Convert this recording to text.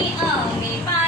一二你八